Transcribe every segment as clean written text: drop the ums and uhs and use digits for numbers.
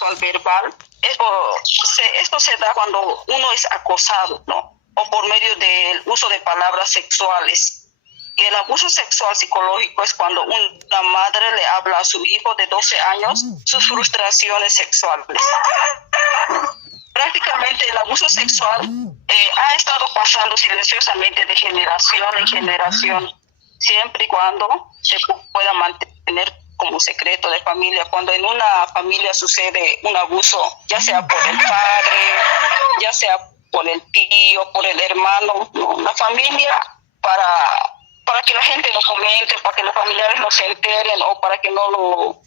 sexual verbal, esto se da cuando uno es acosado, ¿no? O por medio del uso de palabras sexuales. Y el abuso sexual psicológico es cuando una madre le habla a su hijo de 12 años sus frustraciones sexuales. Prácticamente el abuso sexual ha estado pasando silenciosamente de generación en generación, siempre y cuando se pueda mantener como secreto de familia. Cuando en una familia sucede un abuso, ya sea por el padre, ya sea por el tío, por el hermano, ¿no? La familia, para que la gente no comente, para que los familiares no se enteren o para que no lo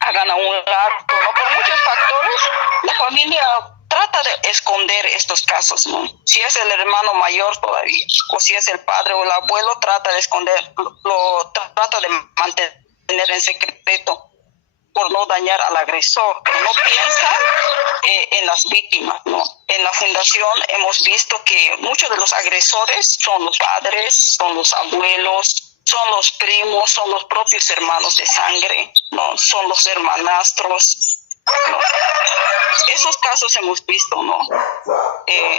hagan a un lado, ¿no? Por muchos factores, la familia trata de esconder estos casos, ¿no? Si es el hermano mayor todavía, o si es el padre o el abuelo, trata de esconder, lo trata de mantener en secreto por no dañar al agresor, pero no piensa en las víctimas, ¿no? En la fundación hemos visto que muchos de los agresores son los padres, son los abuelos, son los primos, son los propios hermanos de sangre, ¿no? Son los hermanastros, ¿no? Esos casos hemos visto, ¿no?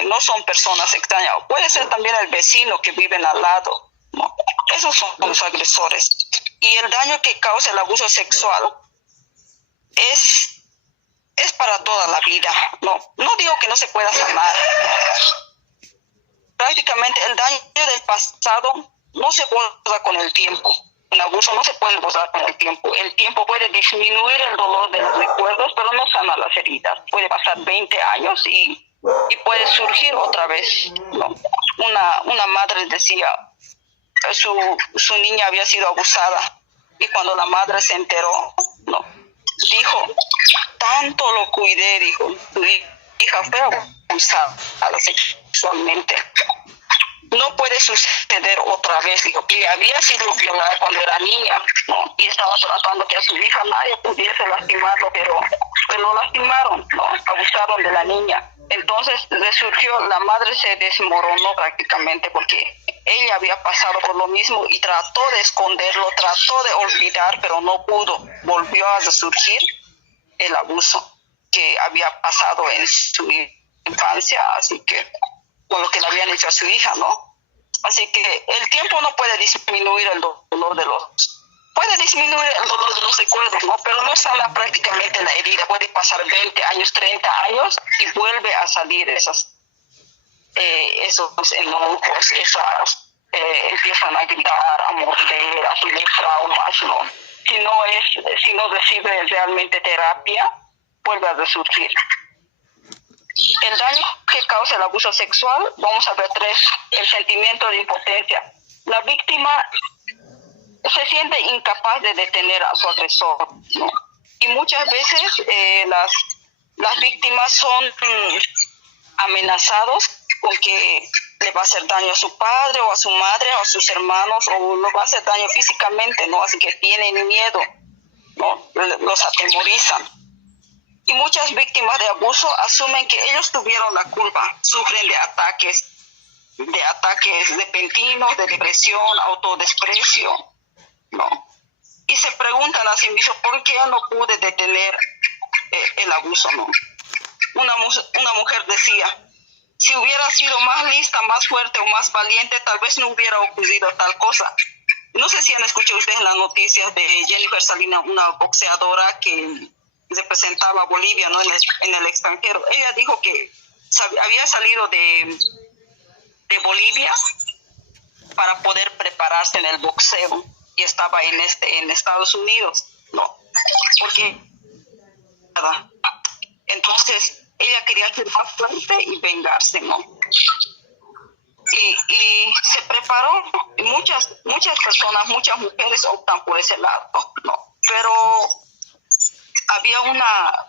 No son personas extrañas. Puede ser también el vecino que vive al lado, ¿no? Esos son los agresores. Y el daño que causa el abuso sexual es para toda la vida, ¿no? No digo que no se pueda sanar. Prácticamente el daño del pasado no se borra con el tiempo. Un abuso no se puede borrar con el tiempo. El tiempo puede disminuir el dolor de los recuerdos, pero no sana las heridas. Puede pasar 20 años y puede surgir otra vez, ¿no? Una madre decía, su niña había sido abusada, y cuando la madre se enteró, ¿no? Dijo, tanto lo cuidé, dijo, tu hija fue abusada sexualmente. No puede suceder otra vez, dijo, que había sido violada cuando era niña, ¿no? Y estaba tratando que a su hija nadie pudiese lastimarlo, pero lo lastimaron, ¿no? Abusaron de la niña. Entonces resurgió, la madre se desmoronó prácticamente porque ella había pasado por lo mismo y trató de esconderlo, trató de olvidar, pero no pudo. Volvió a resurgir el abuso que había pasado en su infancia, así que con lo que le habían hecho a su hija, ¿no? Así que el tiempo no puede disminuir el dolor de puede disminuir el dolor de los recuerdos, ¿no? Pero no sana prácticamente la herida. Puede pasar 20 años, 30 años y vuelve a salir esos enojos, empiezan a gritar, a morder, a tener traumas, ¿no? Si no recibe realmente terapia, vuelve a resurgir. El daño que causa el abuso sexual, vamos a ver 3. El sentimiento de impotencia. La víctima se siente incapaz de detener a su agresor, ¿no? Y muchas veces las víctimas son amenazados con que le va a hacer daño a su padre o a su madre o a sus hermanos, o le va a hacer daño físicamente, ¿no? Así que tienen miedo, ¿no? Los atemorizan. Y muchas víctimas de abuso asumen que ellos tuvieron la culpa, sufren de ataques repentinos, de depresión, autodesprecio, ¿no? Y se preguntan a sí mismos, ¿por qué no pude detener el abuso, no? Una mujer decía, si hubiera sido más lista, más fuerte o más valiente, tal vez no hubiera ocurrido tal cosa. No sé si han escuchado ustedes las noticias de Jennifer Salinas, una boxeadora que representaba a Bolivia, ¿no? en el extranjero. Ella dijo que había salido de Bolivia para poder prepararse en el boxeo y estaba en Estados Unidos, ¿no? Porque entonces ella quería ser más fuerte y vengarse, ¿no? Y se preparó. Muchas personas, muchas mujeres optan por ese lado, ¿no? Pero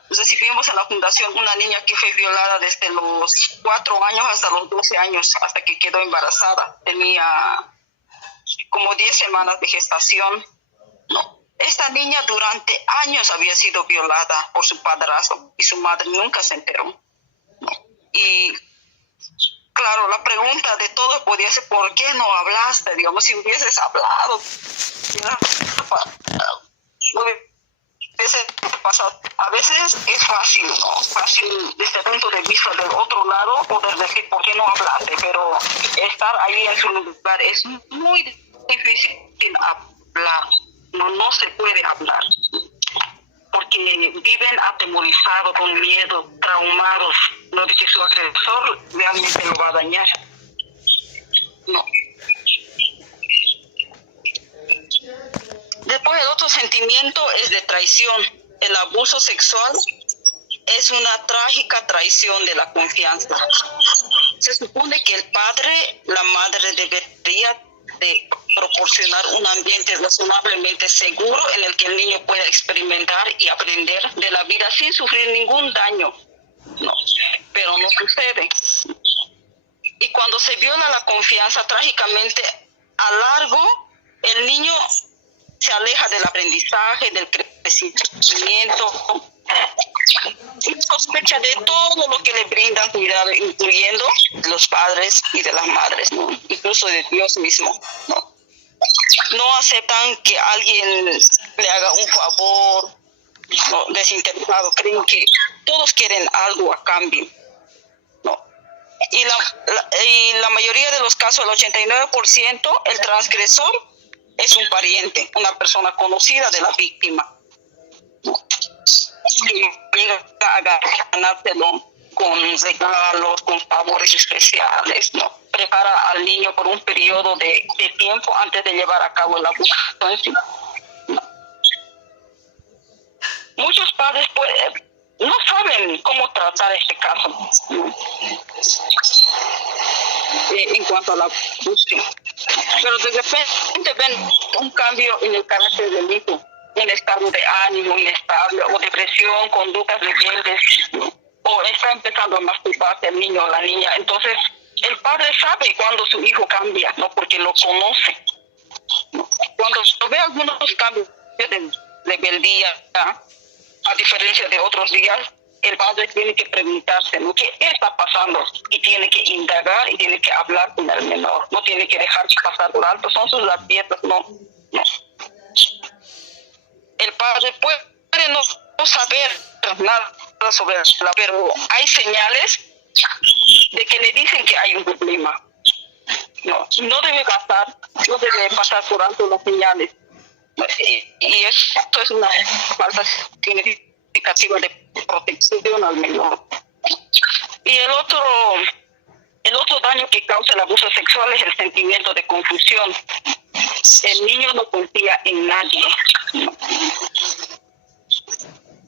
recibimos en la fundación una niña que fue violada desde los 4 años hasta los 12 años, hasta que quedó embarazada. Tenía como 10 semanas de gestación, ¿no? Esta niña durante años había sido violada por su padrastro y su madre nunca se enteró, ¿no? Y claro, la pregunta de todos podía ser, ¿por qué no hablaste? Digamos, si hubieses hablado, a veces es fácil, ¿no? Fácil desde el punto de vista del otro lado poder decir por qué no hablaste, pero estar ahí en su lugar es muy difícil hablar, no se puede hablar, porque viven atemorizados, con miedo, traumados, no de que su agresor realmente lo va a dañar. No. Después el otro sentimiento es de traición. El abuso sexual es una trágica traición de la confianza. Se supone que el padre, la madre debería de proporcionar un ambiente razonablemente seguro en el que el niño pueda experimentar y aprender de la vida sin sufrir ningún daño. No, pero no sucede. Y cuando se viola la confianza trágicamente a largo, el niño se aleja del aprendizaje, del crecimiento, y sospecha de todo lo que le brindan cuidado, incluyendo los padres y de las madres, ¿no? Incluso de Dios mismo, ¿no? No aceptan que alguien le haga un favor, ¿no? Desinteresado, creen que todos quieren algo a cambio, ¿no? Y la mayoría de los casos, el 89%, el transgresor es un pariente, una persona conocida de la víctima, ¿no? Que llega a ganárselo con regalos, con favores especiales, ¿no? Prepara al niño por un periodo de tiempo antes de llevar a cabo el abuso en sí, ¿no? Muchos padres no saben cómo tratar este caso, ¿no? En cuanto a la búsqueda. Pero de repente ven un cambio en el carácter del hijo, un estado de ánimo inestable, o depresión, conductas rebeldes, o está empezando a masturbarse el niño o la niña. Entonces, el padre sabe cuando su hijo cambia, ¿no? Porque lo conoce, ¿no? Cuando ve algunos cambios de rebeldía, ¿no? A diferencia de otros días, el padre tiene que preguntarse, ¿no? ¿Qué está pasando? Y tiene que indagar y tiene que hablar con el menor. No tiene que dejar pasar por alto. Son sus grietas, no. El padre puede no saber nada sobre la, pero hay señales de que le dicen que hay un problema. No debe pasar por alto las señales. Y esto es una falta significativa de protección al menor. Y el otro daño que causa el abuso sexual es el sentimiento de confusión. El niño no confía en nadie.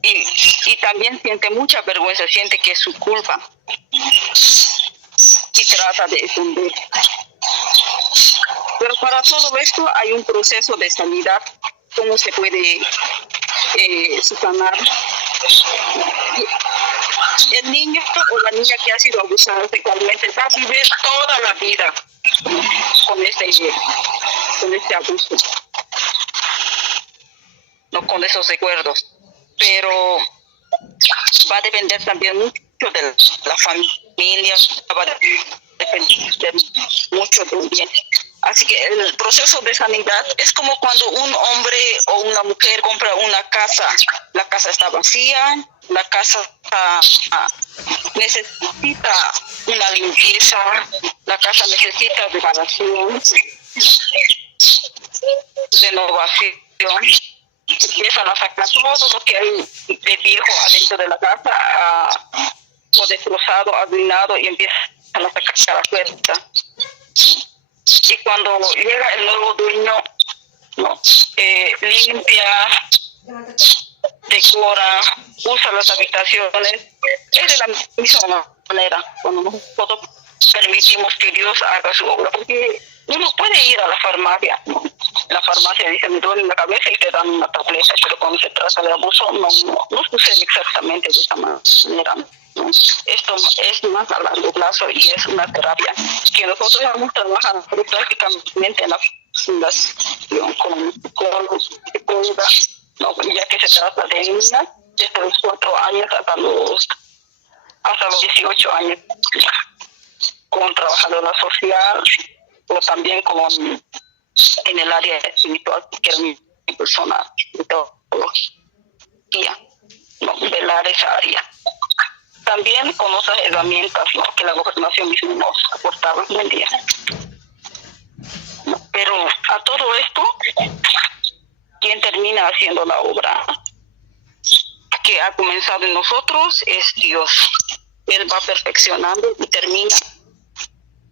Y también siente mucha vergüenza, siente que es su culpa. Y trata de esconder. Pero para todo esto hay un proceso de sanidad. ¿Cómo se puede sanar? El niño o la niña que ha sido abusado sexualmente va a vivir toda la vida con este abuso, no con esos recuerdos. Pero va a depender también mucho de la familia, va a depender mucho del bien. Así que el proceso de sanidad es como cuando un hombre o una mujer compra una casa. La casa está vacía, la casa necesita una limpieza, la casa necesita reparación, renovación. Empiezan a sacar todo lo que hay de viejo adentro de la casa, o destrozado, arruinado, y empiezan a sacar a la puerta. Y cuando llega el nuevo dueño, ¿no? Limpia, decora, usa las habitaciones, es de la misma manera cuando nosotros permitimos que Dios haga su obra, porque uno puede ir a la farmacia, ¿no? La farmacia dice, me duele la cabeza y te dan una tableta, pero cuando se trata de abuso no sucede exactamente de esa manera, ¿no? Esto es más a largo plazo y es una terapia que nosotros hemos trabajado prácticamente en la fundación con psicólogas, ¿no? Ya que se trata de niñas desde los 4 años hasta los 18 años, con trabajadora social o también en el área espiritual, que es mi persona de todo. ¿no? Velar esa área. También con otras herramientas, ¿no? Que la gobernación misma nos aportaba. Buen día. Pero a todo esto, quien termina haciendo la obra que ha comenzado en nosotros es Dios. Él va perfeccionando y termina,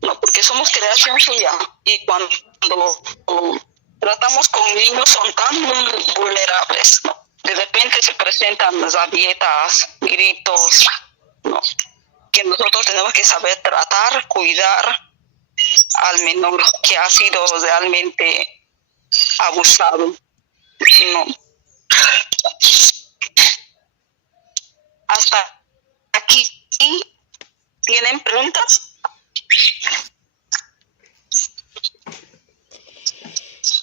¿no? Porque somos creación suya, y cuando tratamos con niños son tan vulnerables, ¿no? De repente se presentan rabietas, gritos, ¿no? Que nosotros tenemos que saber tratar, cuidar al menor que ha sido realmente abusado, ¿no? Hasta aquí, ¿tienen preguntas?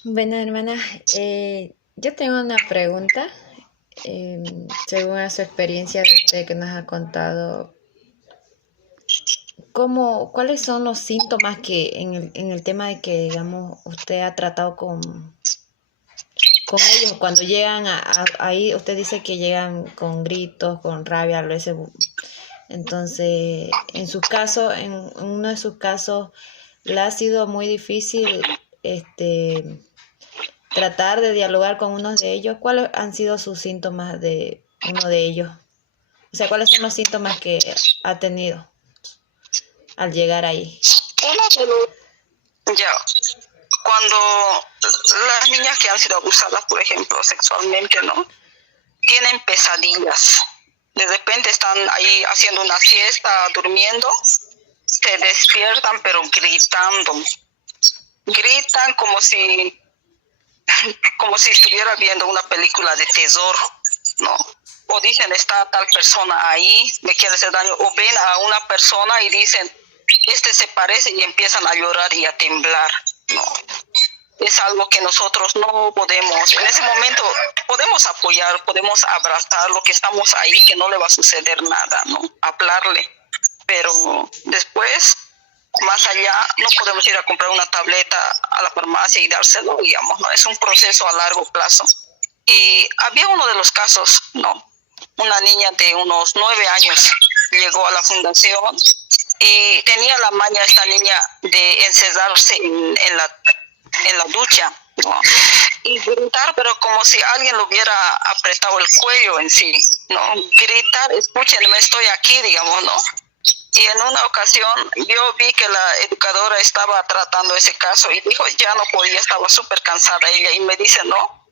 Bueno, hermana, yo tengo una pregunta. Según a su experiencia de usted que nos ha contado, ¿cuáles son los síntomas que en el tema de que, digamos, usted ha tratado con ellos cuando llegan ahí? Usted dice que llegan con gritos, con rabia, a veces. Entonces, en su caso, en uno de sus casos, le ha sido muy difícil tratar de dialogar con uno de ellos. ¿Cuáles han sido sus síntomas de uno de ellos? O sea, ¿cuáles son los síntomas que ha tenido al llegar ahí? Ya, cuando las niñas que han sido abusadas, por ejemplo, sexualmente, ¿no? Tienen pesadillas. De repente están ahí haciendo una siesta, durmiendo, se despiertan pero gritando. Gritan como si estuviera viendo una película de terror, ¿no? O dicen, está tal persona ahí, me quiere hacer daño. O ven a una persona y dicen, se parece, y empiezan a llorar y a temblar, ¿no? Es algo que nosotros no podemos, en ese momento podemos apoyar, podemos abrazar lo que estamos ahí, que no le va a suceder nada, ¿no? Hablarle. Pero después, más allá, no podemos ir a comprar una tableta a la farmacia y dárselo, digamos, ¿no? Es un proceso a largo plazo. Y había uno de los casos, ¿no? Una niña de unos 9 años llegó a la fundación y tenía la maña esta niña de encerrarse en la ducha, ¿no? Y gritar, pero como si alguien lo hubiera apretado el cuello en sí, ¿no? Gritar, escúchenme, estoy aquí, digamos, ¿no? Y en una ocasión yo vi que la educadora estaba tratando ese caso y dijo, ya no podía, estaba súper cansada ella, y me dice, no,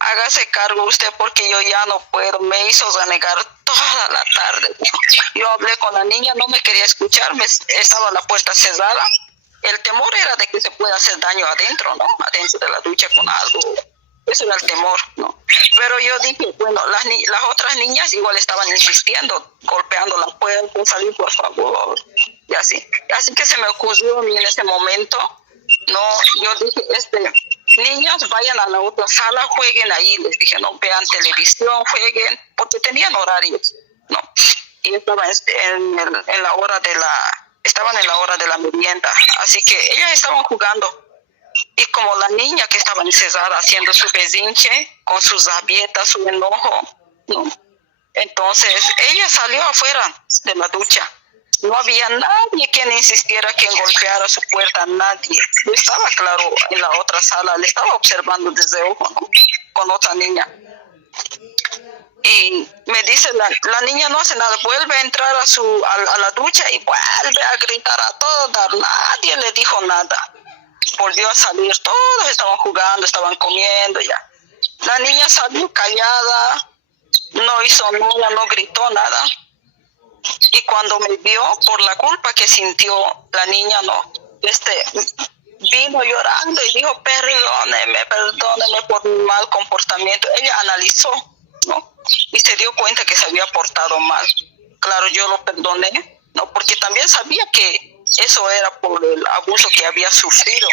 hágase cargo usted porque yo ya no puedo. Me hizo renegar toda la tarde. Yo hablé con la niña, no me quería escuchar, estaba la puerta cerrada. El temor era de que se pueda hacer daño adentro, ¿no? Adentro de la ducha con algo. Eso era el temor, ¿no? Pero yo dije, bueno, las otras niñas igual estaban insistiendo, golpeando la puerta, salir por favor, y así. Así que se me ocurrió a mí en ese momento, ¿no? Yo dije, niñas, vayan a la otra sala, jueguen ahí. Les dije, no, vean televisión, jueguen, porque tenían horarios, ¿no? Y estaban estaban en la hora de la merienda, así que ellas estaban jugando. Y como la niña que estaba encerrada haciendo su berrinche, con sus rabietas, su enojo, ¿no? Entonces ella salió afuera de la ducha. No había nadie quien insistiera que golpeara su puerta, nadie. Yo estaba, claro, en la otra sala, le estaba observando desde ojo, ¿no? Con otra niña. Y me dice, la niña no hace nada, vuelve a entrar a la ducha y vuelve a gritar a todas, nadie le dijo nada. Volvió a salir, todos estaban jugando, estaban comiendo ya. La niña salió callada, no hizo nada, no gritó nada. Y cuando me vio, por la culpa que sintió la niña, no, vino llorando y dijo, perdóneme por mi mal comportamiento. Ella analizó, ¿no? Y se dio cuenta que se había portado mal. Claro, yo lo perdoné, ¿no? Porque también sabía que eso era por el abuso que había sufrido.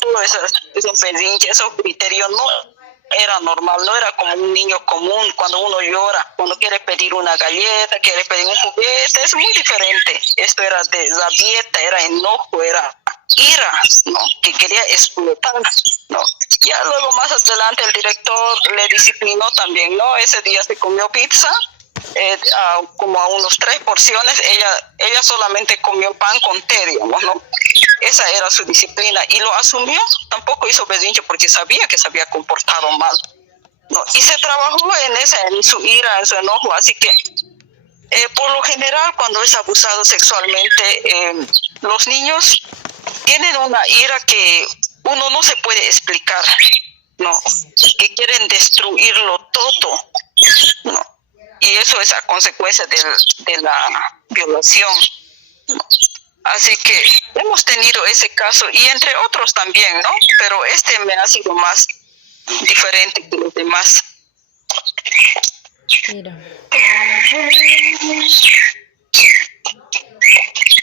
Todo esos berrinches, esos criterios no era normal, no era como un niño común cuando uno llora, cuando quiere pedir una galleta, quiere pedir un juguete, es muy diferente. Esto era de rabieta, era enojo, era ira, ¿no? Que quería explotar, ¿no? Ya luego más adelante el director le disciplinó también, ¿no? Ese día se comió pizza, como a unos 3 porciones, ella solamente comió pan con té, digamos, ¿no? Esa era su disciplina y lo asumió, tampoco hizo berrinche porque sabía que se había comportado mal, ¿no? Y se trabajó en su ira, en su enojo, así que por lo general cuando es abusado sexualmente, los niños tienen una ira que uno no se puede explicar, ¿no? Que quieren destruirlo todo, ¿no? Y eso es a consecuencia de la violación, ¿no? Así que hemos tenido ese caso y entre otros también, ¿no? Pero este me ha sido más diferente que los demás. Mira.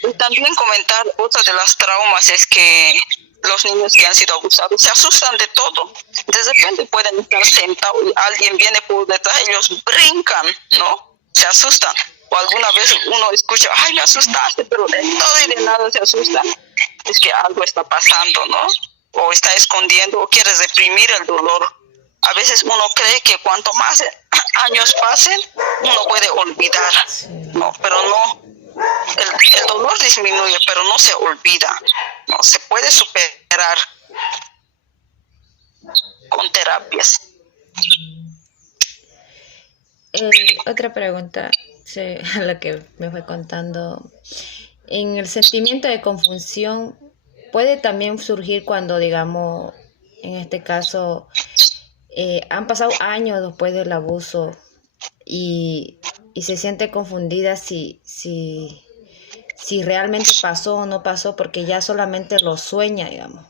Y también comentar, otra de las traumas es que los niños que han sido abusados se asustan de todo. De repente pueden estar sentados y alguien viene por detrás, ellos brincan, ¿no? Se asustan. O alguna vez uno escucha, ay, me asustaste, pero de todo y de nada se asustan. Es que algo está pasando, ¿no? O está escondiendo o quiere reprimir el dolor. A veces uno cree que cuanto más años pasen, uno puede olvidar, ¿no? Pero no. El dolor disminuye, pero no se olvida, no se puede superar con terapias. Otra pregunta, a la que me fue contando, en el sentimiento de confusión puede también surgir cuando, digamos, en este caso, han pasado años después del abuso y se siente confundida si realmente pasó o no pasó, porque ya solamente lo sueña, digamos.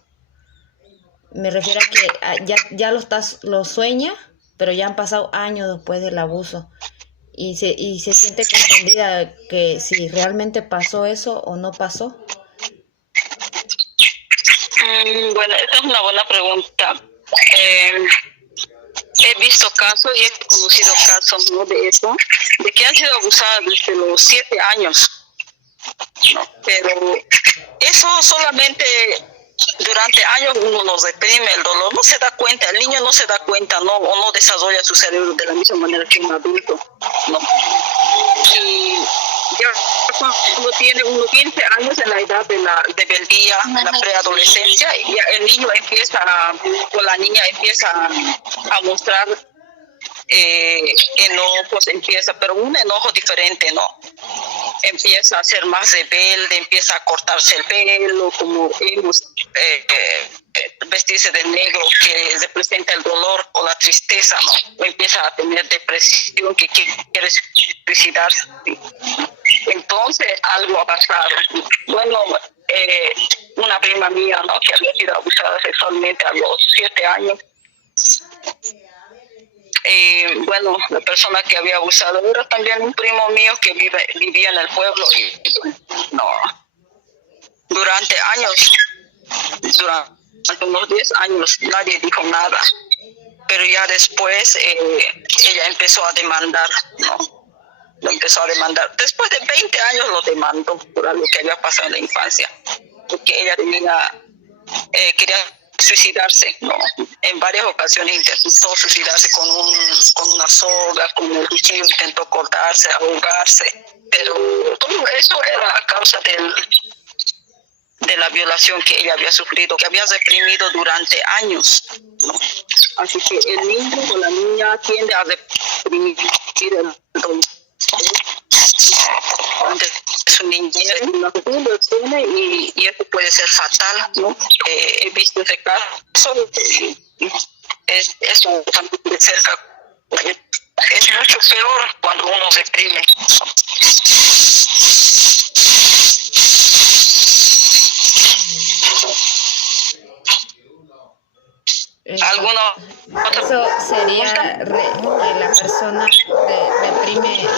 Me refiero a que ya lo sueña, pero ya han pasado años después del abuso y se siente confundida que si realmente pasó eso o no pasó. Bueno, esa es una buena pregunta. He visto casos y he conocido casos, ¿no? De eso, de que han sido abusadas desde los 7 años, ¿no? Pero eso solamente durante años uno no reprime el dolor, no se da cuenta, el niño no se da cuenta, ¿no? O no desarrolla su cerebro de la misma manera que un adulto, ¿no? Y ya cuando tiene unos 15 años en la edad de la rebeldía, la preadolescencia, ya el niño empieza, o la niña empieza a mostrar enojos, pero un enojo diferente, ¿no? Empieza a ser más rebelde, empieza a cortarse el pelo, como vestirse de negro, que representa el dolor o la tristeza, ¿no? O empieza a tener depresión, que quiere suicidarse. Entonces algo ha pasado. Bueno, una prima mía, ¿no? Que había sido abusada sexualmente a los 7 años. Bueno, la persona que había abusado era también un primo mío que vivía en el pueblo y no, durante unos 10 años nadie dijo nada, pero ya después ella empezó a demandar, ¿no? Lo empezó a demandar. Después de 20 años lo demandó por algo que había pasado en la infancia, porque ella quería suicidarse, ¿no? En varias ocasiones intentó suicidarse con una soga, con el cuchillo, intentó cortarse, ahogarse, pero todo eso era a causa de la violación que ella había sufrido, que había reprimido durante años, ¿no? Así que el niño o la niña tiende a reprimir el dolor de su niñez, y eso puede ser fatal, ¿no? He visto ese caso, eso también de cerca. Es mucho peor cuando uno reprime. ¿Alguna otra? Eso sería que la persona reprime